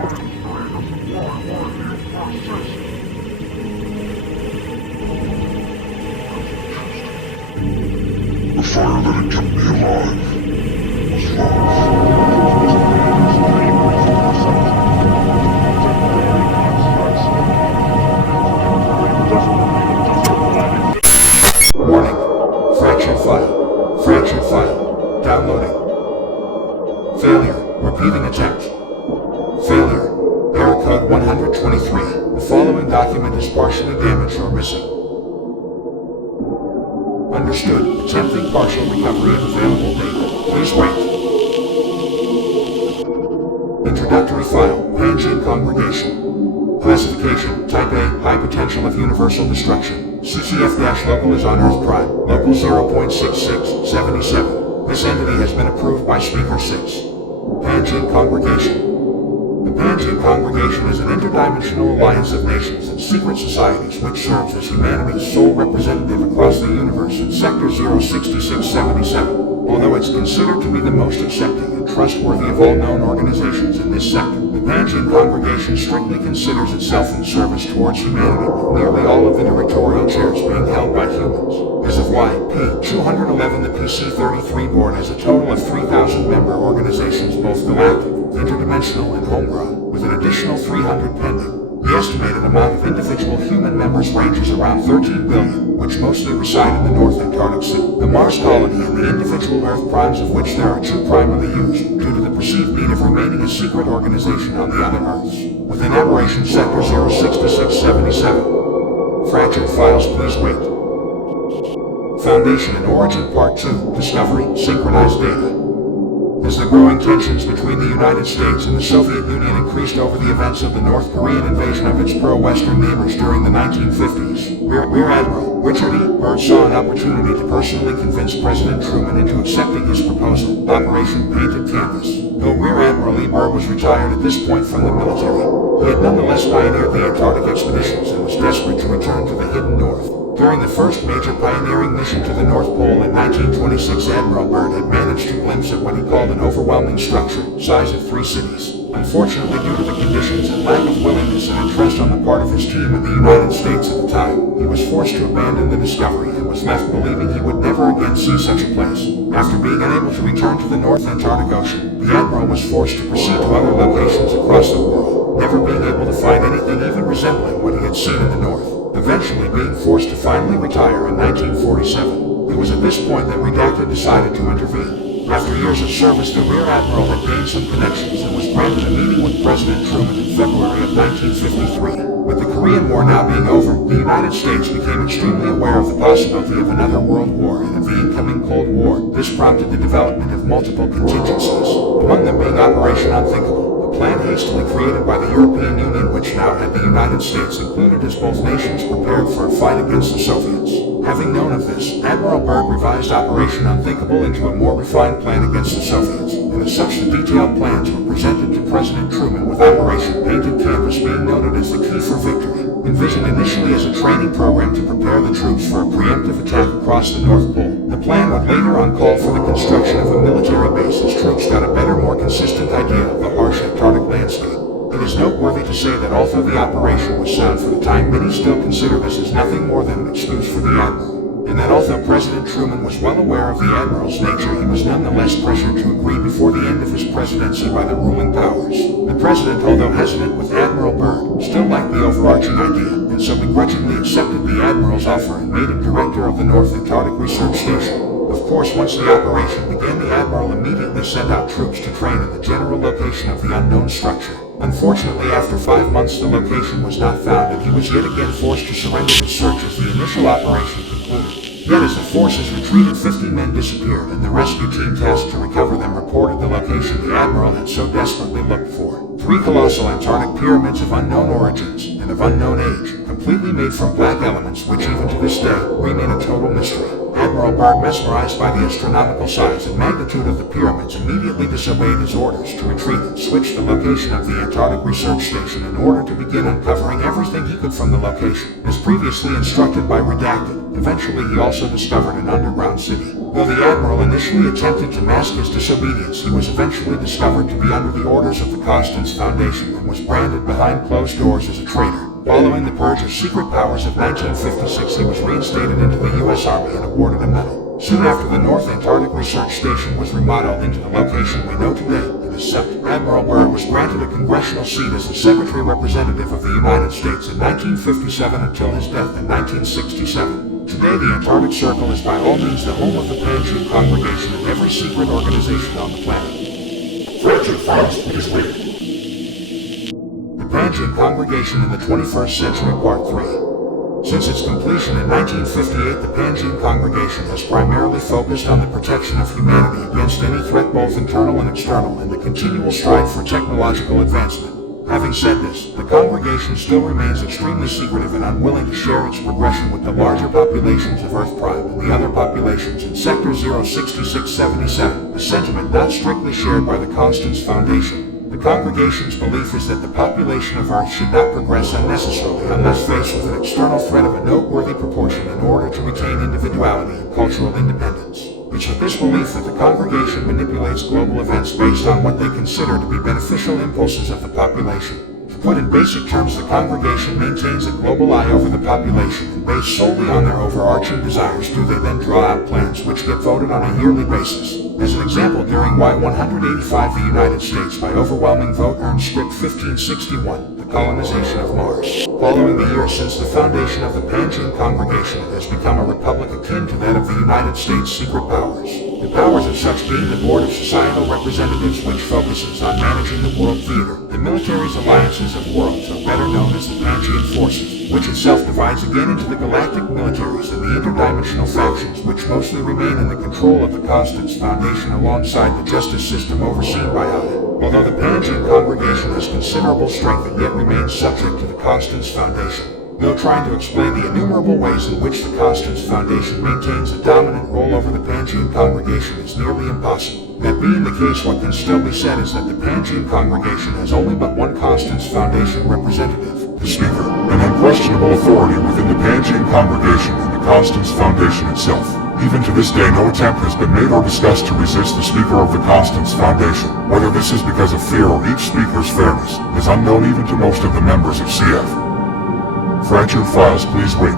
The fire that had kept me alive was love. Warning. Fractured file. Downloading. Failure. Repeating attempt. Failure. Error code 123. The following document is partially damaged or missing. Understood. Attempting partial recovery of available data. Please wait. Introductory file. Pangean congregation. Classification. Type A. High potential of universal destruction. CCF-local is on Earth Prime. Local 0.6677. This entity has been approved by Speaker 6. Pangean congregation. The Pangean congregation is an interdimensional alliance of nations and secret societies which serves as humanity's sole representative across the universe in Sector 06677. Although it's considered to be the most accepting and trustworthy of all known organizations in this sector, the Pangean congregation strictly considers itself in service towards humanity, with nearly all of the directorial chairs being held by humans. As of P211, the PC-33 board has a total of 3,000 member organizations, both galactic, interdimensional, and homegrown, with an additional 300 pending. The estimated amount of individual human members ranges around 13 billion, which mostly reside in the North Antarctic Sea, the Mars colony, and the individual Earth primes, of which there are two primarily used, due to the perceived need of remaining a secret organization on the other Earths. Within Aberration Sector 06677. Fractured files, please wait. Foundation and Origin Part 2, Discovery, Synchronized Data. As the growing tensions between the United States and the Soviet Union increased over the events of the North Korean invasion of its pro-Western neighbors during the 1950s, Rear Admiral Richard E. Byrd saw an opportunity to personally convince President Truman into accepting his proposal, Operation Painted Canvas. Though Rear Admiral E. Byrd was retired at this point from the military, he had nonetheless pioneered the Antarctic expeditions and was desperate to return to the hidden North. During the first major pioneering mission to the North Pole in 1926, Admiral Byrd had managed to glimpse at what he called an overwhelming structure, size of 3 cities. Unfortunately, due to the conditions and lack of willingness and interest on the part of his team in the United States at the time, he was forced to abandon the discovery and was left believing he would never again see such a place. After being unable to return to the North Antarctic Ocean, the Admiral was forced to proceed to other locations across the world, never being able to find anything even resembling what he had seen in the North. Eventually being forced to finally retire in 1947. It was at this point that Redacted decided to intervene. After years of service, the Rear Admiral had gained some connections and was granted a meeting with President Truman in February of 1953. With the Korean War now being over, the United States became extremely aware of the possibility of another world war and of the incoming Cold War. This prompted the development of multiple contingencies, among them being Operation Unthinkable, a plan hastily created by the European Union, which now had the United States included as both nations prepared for a fight against the Soviets. Having known of this, Admiral Byrd revised Operation Unthinkable into a more refined plan against the Soviets, and as such the detailed plans were presented to President Truman, with Operation Painted Canvas being noted as the key for victory. Envisioned initially as a training program to prepare the troops for a preemptive attack across the North Pole, the plan would later on call for the construction of a military base as troops got a better, more consistent idea of the harsh Antarctic landscape. It is noteworthy to say that although the operation was sound for the time, many still consider this as nothing more than an excuse for the Admiral. And that although President Truman was well aware of the Admiral's nature, he was nonetheless pressured to agree before the end of his presidency by the ruling powers. The President, although hesitant with Admiral Byrd, still liked the overarching idea, and so begrudgingly accepted the Admiral's offer and made him director of the North Antarctic Research Station. Of course, once the operation began, the Admiral immediately sent out troops to train in the general location of the unknown structure. Unfortunately, after 5 months the location was not found and he was yet again forced to surrender his search as the initial operation concluded. Yet as the forces retreated, 50 men disappeared, and the rescue team tasked to recover them reported the location the Admiral had so desperately looked for. 3 colossal Antarctic pyramids of unknown origins and of unknown age, completely made from black elements which even to this day remain a total mystery. Admiral Byrd, mesmerized by the astronomical size and magnitude of the pyramids, immediately disobeyed his orders to retreat and switch the location of the Antarctic research station in order to begin uncovering everything he could from the location, as previously instructed by Redacted. Eventually, he also discovered an underground city. Though the Admiral initially attempted to mask his disobedience, he was eventually discovered to be under the orders of the Constance Foundation and was branded behind closed doors as a traitor. Following the purge of secret powers of 1956, he was reinstated into the U.S. Army and awarded a medal. Soon after, the North Antarctic Research Station was remodeled into the location we know today. And as such, Admiral Byrd was granted a congressional seat as the Secretary Representative of the United States in 1957 until his death in 1967. Today, the Antarctic Circle is by all means the home of the Pangean congregation and every secret organization on the planet. Fractured Files, please wait. The Pangean Congregation in the 21st Century, Part 3. Since its completion in 1958, the Pangean Congregation has primarily focused on the protection of humanity against any threat, both internal and external, and the continual strive for technological advancement. Having said this, the congregation still remains extremely secretive and unwilling to share its progression with the larger populations of Earth Prime and the other populations in Sector 06677, a sentiment not strictly shared by the Constance Foundation. The congregation's belief is that the population of Earth should not progress unnecessarily unless faced with an external threat of a noteworthy proportion in order to retain individuality and cultural independence. It's with this belief that the congregation manipulates global events based on what they consider to be beneficial impulses of the population. To put in basic terms, the congregation maintains a global eye over the population, and based solely on their overarching desires do they then draw out plans which get voted on a yearly basis. As an example, during Y185, the United States by overwhelming vote earned Script 1561, the colonization of Mars. Following the years since the foundation of the Pangean Congregation, it has become a republic akin to that of the United States secret powers. The powers of such being the Board of Societal Representatives, which focuses on managing the world theater, the military's alliances of worlds, or better known as the Pangean Forces, which itself divides again into the galactic militaries and the interdimensional factions, which mostly remain in the control of the Constance Foundation alongside the justice system overseen by I. Although the Pangean Congregation has considerable strength, it yet remains subject to the Constance Foundation. Though trying to explain the innumerable ways in which the Constance Foundation maintains a dominant role over the Pangean Congregation is nearly impossible. That being the case, what can still be said is that the Pangean Congregation has only but one Constance Foundation representative, The Speaker, an unquestionable authority within the Pangean Congregation and the Constance Foundation itself. Even to this day, no attempt has been made or discussed to resist the Speaker of the Constance Foundation. Whether this is because of fear or each speaker's fairness is unknown even to most of the members of C.O.R.F.P. Fractured Files, please wait.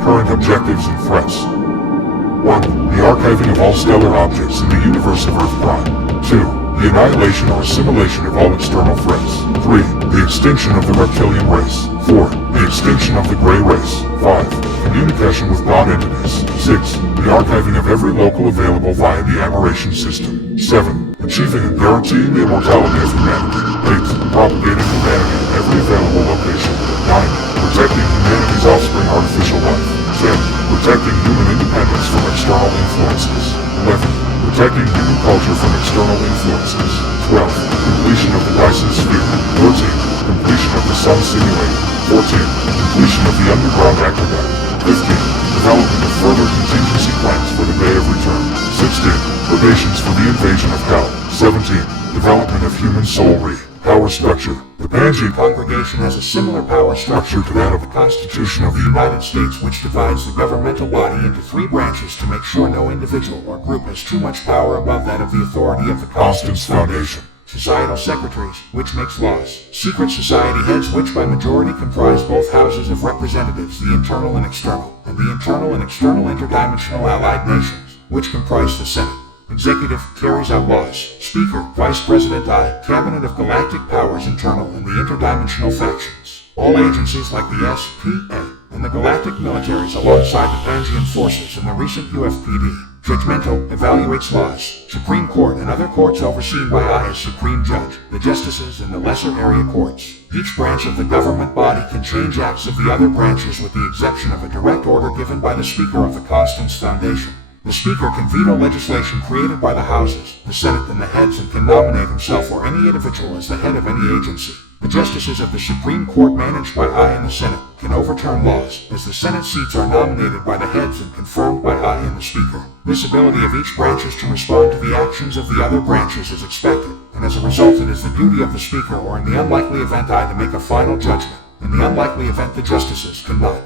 Current objectives and threats. 1. The archiving of all stellar objects in the universe of Earth Prime. 2. The annihilation or assimilation of all external threats. 3. The extinction of the reptilian race. 4. The extinction of the gray race. 5. Communication with God entities. 6. The archiving of every local available via the aberration system. 7. Achieving and guaranteeing the immortality of humanity. 8. Propagating humanity in every available location. 9. Protecting humanity's offspring artificial life. 10. Protecting human independence from external influences. 11. Protecting human culture from external influences. 12. Completion of the Dyson Sphere. 13. Completion of the Sun Simulator. 14. Completion of the Underground Acrobat. 15. Development of further contingency plans for the Day of Return. 16. Purgations for the invasion of Hell. 17. Development of human soul power structure. The Pangean Congregation has a similar power structure to that of the Constitution of the United States, which divides the governmental body into 3 branches to make sure no individual or group has too much power above that of the authority of the Constance Foundation. Societal Secretaries, which makes laws. Secret Society Heads, which by majority comprise both houses of representatives, the internal and external, and the internal and external interdimensional allied nations, which comprise the Senate. Executive carries out laws. Speaker, Vice President I, Cabinet of Galactic Powers internal and the interdimensional factions. All agencies like the S.P.A. and the galactic militaries alongside the Pangean forces and the recent U.F.P.D. Judgmental evaluates laws. Supreme Court and other courts overseen by I as Supreme Judge, the justices and the lesser area courts. Each branch of the government body can change acts of the other branches with the exception of a direct order given by the Speaker of the Constance Foundation. The Speaker can veto legislation created by the Houses, the Senate, and the heads, and can nominate himself or any individual as the head of any agency. The justices of the Supreme Court, managed by I and the Senate, can overturn laws, as the Senate seats are nominated by the heads and confirmed by I and the Speaker. This ability of each branch is to respond to the actions of the other branches is expected, and as a result it is the duty of the Speaker, or in the unlikely event I, to make a final judgment. In the unlikely event the justices cannot.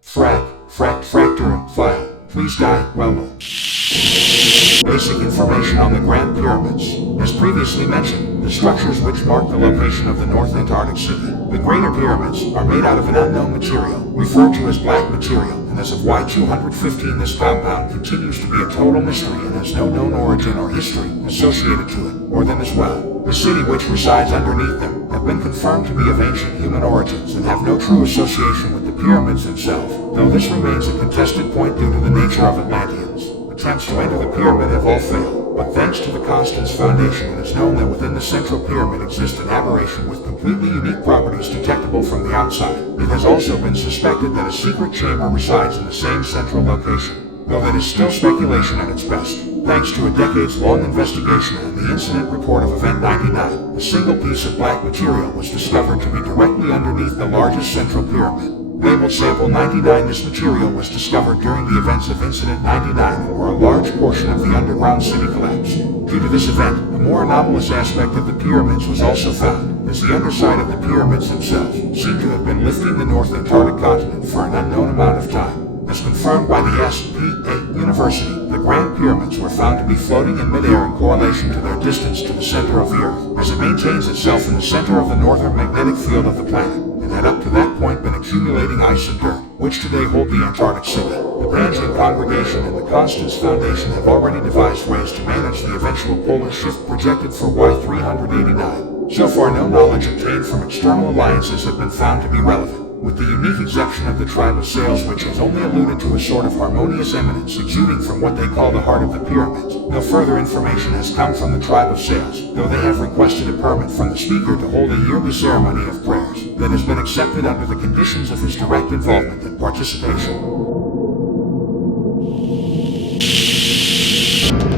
Fracture, and file. Please die, well known. Basic information on the Grand Pyramids. As previously mentioned, the structures which mark the location of the North Antarctic City, the Greater Pyramids, are made out of an unknown material, referred to as black material, and as of Y215 this compound continues to be a total mystery and has no known origin or history associated to it, or them as well. The city which resides underneath them have been confirmed to be of ancient human origins and have no true association with the pyramids themselves, though this remains a contested point due to the nature of Atlanteans. Attempts to enter the pyramid have all failed, but thanks to the Constance Foundation it is known that within the central pyramid exists an aberration with completely unique properties detectable from the outside. It has also been suspected that a secret chamber resides in the same central location, though that is still speculation at its best. Thanks to a decades-long investigation and the incident report of Event 99, a single piece of black material was discovered to be directly underneath the largest central pyramid. Labeled Sample 99, this material was discovered during the events of Incident 99, where a large portion of the underground city collapsed. Due to this event, a more anomalous aspect of the pyramids was also found, as the underside of the pyramids themselves seem to have been lifting the North Antarctic continent for an unknown amount of time. As confirmed by the S.P.A. University, the Grand Pyramids were found to be floating in midair in correlation to their distance to the center of the Earth, as it maintains itself in the center of the northern magnetic field of the planet, and had up to that point been accumulating ice and dirt, which today hold the Antarctic City. The Pangean Congregation and the Constance Foundation have already devised ways to manage the eventual polar shift projected for Y389. So far, no knowledge obtained from external alliances have been found to be relevant, with the unique exception of the tribe of Sails, which has only alluded to a sort of harmonious eminence exuding from what they call the heart of the pyramids. No further information has come from the tribe of Sails, though they have requested a permit from the Speaker to hold a yearly ceremony of prayers that has been accepted under the conditions of his direct involvement and participation.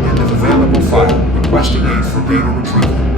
End of available file. Requesting aid for data retrieval.